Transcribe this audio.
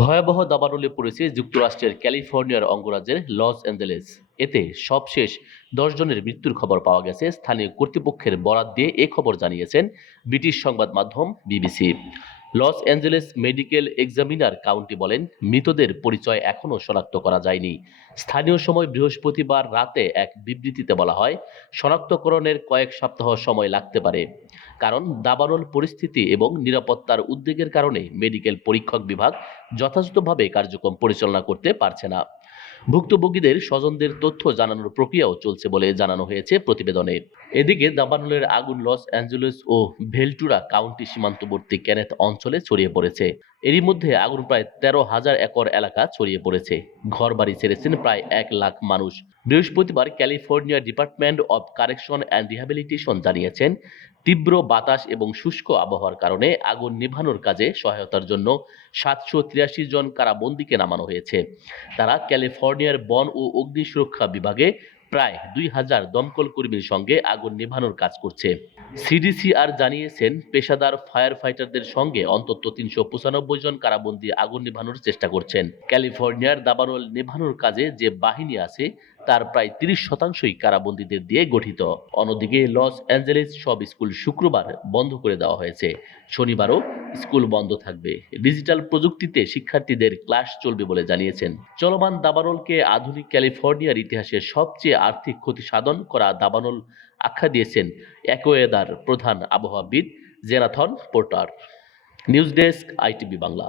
ভয়াবহ দাবানলে পড়েছে যুক্তরাষ্ট্রের ক্যালিফোর্নিয়ার অঙ্গরাজ্যের লস অ্যাঞ্জেলেস। এতে সবশেষ 10 জনের মৃত্যুর খবর পাওয়া গেছে। স্থানীয় কর্তৃপক্ষের বরাত দিয়ে এ খবর জানিয়েছেন ব্রিটিশ সংবাদ মাধ্যম BBC. Los Angeles medical examiner county বলেন, মৃতদের পরিচয় এখনও শনাক্ত করা যায়নি। স্থানীয় সময় বৃহস্পতিবার রাতে এক বিবৃতিতে বলা হয়, শনাক্তকরণের কয়েক সপ্তাহ সময় লাগতে পারে, কারণ দাবানল পরিস্থিতি এবং নিরাপত্তার উদ্বেগের কারণে মেডিকেল পরীক্ষক বিভাগ যথাযথভাবে কার্যক্রম পরিচালনা করতে পারছে না। ভুক্তভোগীদের স্বজনদের তথ্য জানানোর প্রক্রিয়াও চলছে বলে জানানো হয়েছে প্রতিবেদনে। এদিকে দাবানলের আগুন লস অ্যাঞ্জেলেস ও ভেলটুরা কাউন্টি সীমান্তবর্তী কেনেথ অঞ্চলে ছড়িয়ে পড়েছে। এরই মধ্যে আগুন প্রায় 13,000 একর এলাকা ছড়িয়ে পড়েছে। ঘরবাড়ি ছেড়েছেন প্রায় 1 লাখ মানুষ। বৃহস্পতিবার California department of correction and rehabilitation জানিয়েছেন, তীব্র বাতাস এবং শুষ্ক আবহাওয়ার কারণে আগুন নেভানোর কাজে সহায়তার জন্য 783 জন কারাবন্দীকে নামানো হয়েছে। তারা ক্যালিফোর্নিয়ার বন ও অগ্নি সুরক্ষা বিভাগে প্রায় 2,000 দমকল কর্মীর সঙ্গে আগুন নেভানোর কাজ করছে। সিডিসিআর জানিয়েছেন, পেশাদার ফায়ার ফাইটারদের সঙ্গে অন্তত 395 জন কারাবন্দী আগুন নেভানোর চেষ্টা করছেন। ক্যালিফোর্নিয়ার দাবানল নেভানোর কাজে যে বাহিনী আছে তার প্রায় 30%ই কারাবন্দীদের দিয়ে গঠিত। অন্যদিকে লস অ্যাঞ্জেলেস সব স্কুল শুক্রবার বন্ধ করে দেওয়া হয়েছে। শনিবারও স্কুল বন্ধ থাকবে। ডিজিটাল প্রযুক্তিতে শিক্ষার্থীদের ক্লাস চলবে বলে জানিয়েছেন। চলমান দাবানলকে আধুনিক ক্যালিফোর্নিয়ার ইতিহাসের সবচেয়ে আর্থিক ক্ষতি সাধন করা দাবানল আখ্যা দিয়েছেন অ্যাকোয়েদার প্রধান আবহাওয়াবিদ Jonathan Porter. News desk, ITV Bangla.